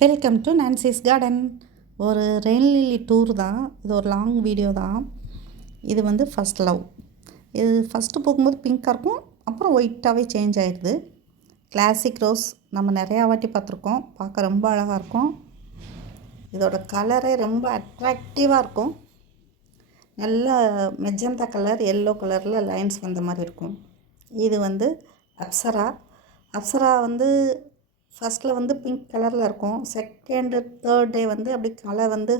Welcome to Nancy's garden. ஒரு rain lily tour தான் இது. ஒரு லாங் வீடியோ தான் இது. வந்து ஃபஸ்ட் லவ். இது ஃபஸ்ட்டு போகும்போது பிங்க்காக இருக்கும், அப்புறம் ஒயிட்டாகவே சேஞ்ச் ஆகிடுது. கிளாசிக் ரோஸ் நம்ம நிறையா வாட்டி பார்த்துருக்கோம். பார்க்க ரொம்ப அழகாக இருக்கும். இதோட கலரே ரொம்ப அட்ராக்டிவாக இருக்கும். நல்ல மெஜந்தா கலர், எல்லோ கலரில் லைன்ஸ் வந்த மாதிரி இருக்கும். இது வந்து அப்சரா. அப்சரா வந்து ஃபஸ்ட்டில் வந்து பிங்க் கலரில் இருக்கும். செகண்டு தேர்ட் டே வந்து அப்படி கலர் வந்து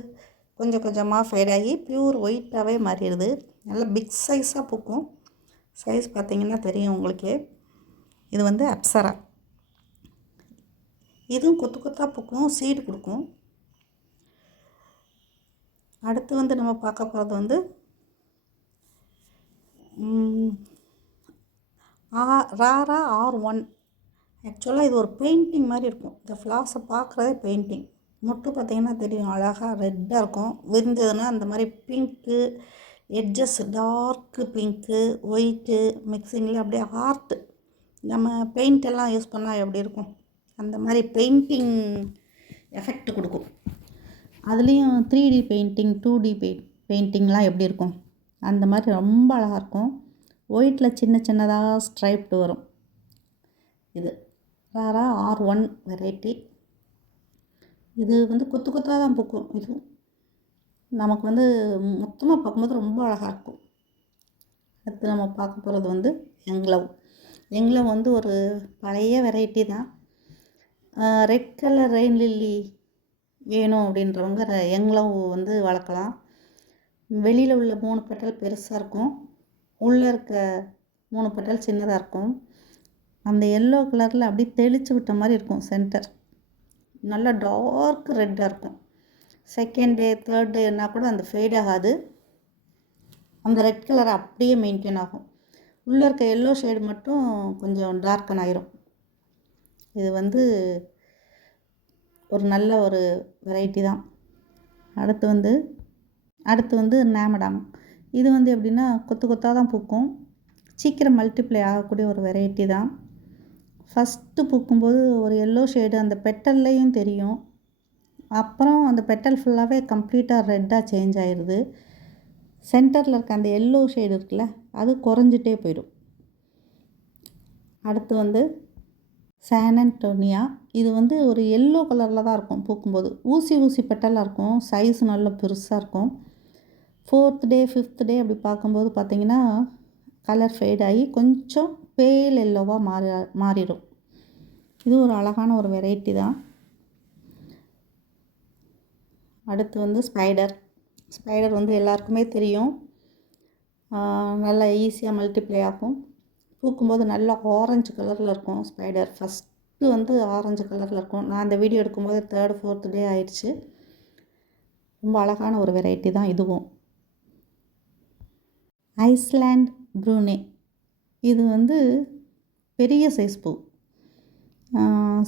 கொஞ்சம் கொஞ்சமாக ஃபேட் ஆகி ப்யூர் ஒயிட்டாகவே மாறிடுது. நல்ல பிக் சைஸாக பூக்கும். சைஸ் பார்த்திங்கன்னா தெரியும் உங்களுக்கே. இது வந்து அப்சரா. இதுவும் கொத்து கொத்தாக பூக்கும், சீடு கொடுக்கும். அடுத்து வந்து நம்ம பார்க்க போகிறது வந்து ராரா R1. ஆக்சுவலாக இது ஒரு பெயிண்டிங் மாதிரி இருக்கும். இந்த ஃப்ளார்ஸை பார்க்குறதே பெயிண்டிங். மொட்டு பார்த்திங்கன்னா தெரியும், அழகாக ரெட்டாக இருக்கும். விரிஞ்சதுன்னா அந்த மாதிரி pink edges, dark pink white மிக்சிங்கில் அப்படியே ஆர்ட்டு. நம்ம பெயிண்ட் எல்லாம் யூஸ் பண்ணால் எப்படி இருக்கும், அந்த மாதிரி பெயிண்டிங் எஃபெக்ட் கொடுக்கும். அதுலேயும் 3D பெயிண்டிங் 2D பெயிண்டிங்லாம் எப்படி இருக்கும் அந்த மாதிரி ரொம்ப அழகாக இருக்கும். ஒயிட்டில் சின்ன சின்னதாக ஸ்ட்ரைப்டு வரும். இது ராரா R1 வெரைட்டி. இது வந்து கொத்து கொத்தாக தான் பூக்கும். இது நமக்கு வந்து மொத்தமாக பார்க்கும்போது ரொம்ப அழகாக இருக்கும். அடுத்து நம்ம பார்க்க போகிறது வந்து யங்லவ். யங்லவ் வந்து ஒரு பழைய வெரைட்டி தான். ரெட் கலர் ரெயின் லில்லி வேணும் அப்படின்றவங்க யங்லவ் வந்து வளர்க்கலாம். வெளியில் உள்ள 3 பெட்டல் பெருசாக இருக்கும், உள்ளே இருக்க 3 பெட்டல் சின்னதாக இருக்கும். அந்த எல்லோ கலரில் அப்படியே தெளித்து விட்ட மாதிரி இருக்கும் சென்டர். நல்லா டார்க் ரெட்டாக இருக்கும். செகண்ட் டே தேர்ட் டேன்னா கூட அந்த ஃபேட் ஆகாது. அந்த ரெட் கலர் அப்படியே மெயின்டைன் ஆகும். உள்ளே இருக்க எல்லோ ஷேடு மட்டும் கொஞ்சம் டார்க்கன் ஆயிரும். இது வந்து ஒரு நல்ல ஒரு வெரைட்டி தான். அடுத்து வந்து நேமடாம். இது வந்து எப்படின்னா கொத்து கொத்தாக தான் பூக்கும். சீக்கிரம் மல்டிப்ளை ஆகக்கூடிய ஒரு வெரைட்டி தான். ஃபஸ்ட்டு பூக்கும்போது ஒரு எல்லோ ஷேடு அந்த பெட்டல்லையும் தெரியும். அப்புறம் அந்த பெட்டல் ஃபுல்லாகவே கம்ப்ளீட்டாக ரெட்டாக சேஞ்ச் ஆயிடுது. சென்டரில் இருக்க அந்த எல்லோ ஷேடு இருக்குல்ல, அது குறைஞ்சிட்டே போயிடும். அடுத்து வந்து சான் ஆண்டோனியா. இது வந்து ஒரு எல்லோ கலரில் தான் இருக்கும் பூக்கும்போது. ஊசி பெட்டலாக இருக்கும். சைஸ் நல்ல பெருசாக இருக்கும். 4th டே 5th டே அப்படி பார்க்கும்போது பார்த்திங்கன்னா கலர் ஃபேட் ஆகி கொஞ்சம் பேல் எல்லோவாக மாறிடும். இது ஒரு அழகான ஒரு வெரைட்டி தான். அடுத்து வந்து ஸ்பைடர் வந்து எல்லாருக்குமே தெரியும். நல்லா ஈஸியாக மல்டிப்ளை ஆகும். பூக்கும்போது நல்லா ஆரஞ்சு கலரில் இருக்கும். ஸ்பைடர் ஃபஸ்ட்டு வந்து ஆரஞ்சு கலரில் இருக்கும். நான் அந்த வீடியோ எடுக்கும்போது 3rd 4th டே ஆயிடுச்சு. ரொம்ப அழகான ஒரு வெரைட்டி தான் இதுவும். Iceland Brunei. இது வந்து பெரிய சைஸ் பூ.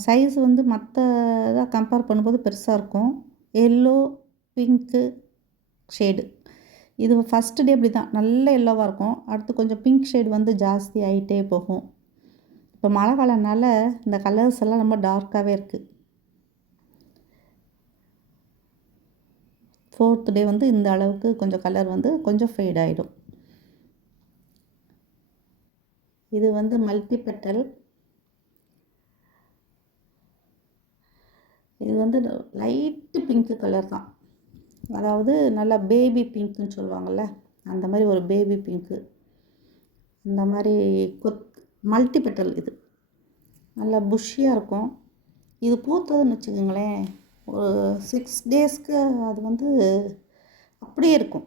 சைஸ் வந்து மற்ற இதாக கம்பேர் பண்ணும்போது பெருசாக இருக்கும். Yellow pink shade. இது ஃபஸ்ட்டு டே அப்படி தான் நல்ல எல்லோவாக இருக்கும். அடுத்து கொஞ்சம் பிங்க் ஷேடு வந்து ஜாஸ்தி ஆகிட்டே போகும். இப்போ மழை காலம்னால இந்த கலர்ஸ் எல்லாம் ரொம்ப டார்க்காகவே இருக்குது. 4th டே வந்து இந்த அளவுக்கு கொஞ்சம் கலர் வந்து கொஞ்சம் ஃபேட் ஆகிடும். இது வந்து மல்டி பெட்டல். இது வந்து லைட்டு பிங்க்கு கலர் தான். அதாவது நல்லா பேபி பிங்க்குன்னு சொல்லுவாங்கள்ல, அந்த மாதிரி ஒரு பேபி பிங்க்கு. அந்த மாதிரி மல்டி பெட்டல். இது நல்லா புஷ்ஷியாக இருக்கும். இது பூத்ததுன்னு வச்சுக்கோங்களேன், ஒரு 6 டேஸ்க்கு அது வந்து அப்படியே இருக்கும்.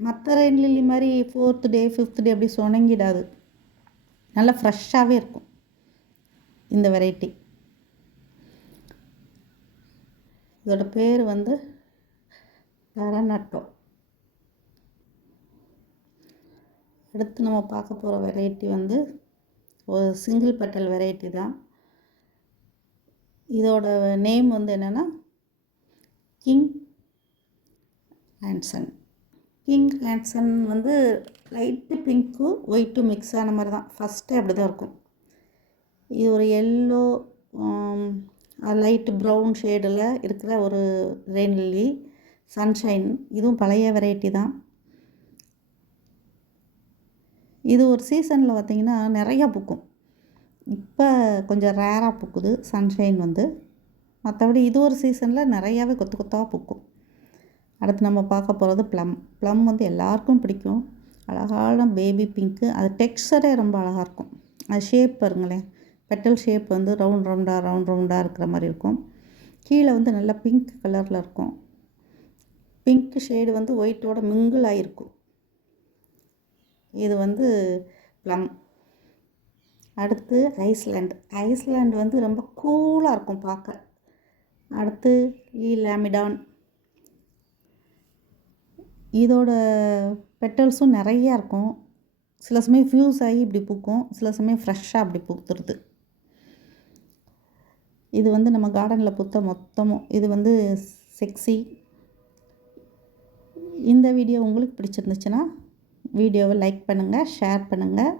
மற்ற ரெயின் லில்லி மாதிரி 4th டே 5th டே அப்படி சொனங்கிடாது. நல்லா ஃப்ரெஷ்ஷாகவே இருக்கும் இந்த வெரைட்டி. இதோட பேர் வந்து பெரனட்டோ. அடுத்து நம்ம பார்க்க போகிற வெரைட்டி வந்து ஒரு சிங்கிள் பெட்டல் வெரைட்டி தான். இதோட நேம் வந்து என்னென்னா கிங் ஆன்சன். கிங் ஆன்சன் வந்து லைட்டு பிங்க்கும் ஒயிட்டும் மிக்ஸ் ஆன மாதிரி தான். ஃபஸ்ட்டு அப்படி தான் இருக்கும். இது ஒரு எல்லோ லைட்டு ப்ரௌன் ஷேடில் இருக்கிற ஒரு ரெயின் லில்லி. சன்ஷைன், இதுவும் பழைய வெரைட்டி தான். இது ஒரு சீசனில் பார்த்திங்கன்னா நிறையா பூக்கும். இப்போ கொஞ்சம் ரேராக பூக்குது சன்ஷைன் வந்து. மற்றபடி இது ஒரு சீசனில் நிறையாவே கொத்து கொத்தாக பூக்கும். அடுத்து நம்ம பார்க்க போகிறது ப்ளம் வந்து எல்லாருக்கும் பிடிக்கும். அழகான பேபி பிங்க்கு. அது டெக்ஸ்சரே ரொம்ப அழகாக இருக்கும். அது ஷேப் பாருங்களேன், பெட்டல் ஷேப் வந்து ரவுண்ட் ரவுண்டாக இருக்கிற மாதிரி இருக்கும். கீழே வந்து நல்லா பிங்க் கலரில் இருக்கும். பிங்க் ஷேடு வந்து ஒயிட்டோட மிங்கிள் ஆகிருக்கும். இது வந்து ப்ளம். அடுத்து ஐஸ்லேண்ட் வந்து ரொம்ப கூலாக இருக்கும் பார்க்க. அடுத்து லாமிடான். இதோட பெட்டல்ஸும் நிறையா இருக்கும். சில சமயம் ஃப்யூஸ் ஆகி இப்படி பூக்கும், சில சமயம் ஃப்ரெஷ்ஷாக அப்படி பூத்துருது. இது வந்து நம்ம கார்டனில் பூத்த மொத்தமும். இது வந்து செக்ஸி. இந்த வீடியோ உங்களுக்கு பிடிச்சிருந்துச்சுன்னா வீடியோவை லைக் பண்ணுங்கள், ஷேர் பண்ணுங்கள்,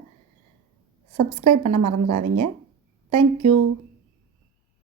சப்ஸ்கிரைப் பண்ண மறந்துடாதீங்க. தேங்க்யூ.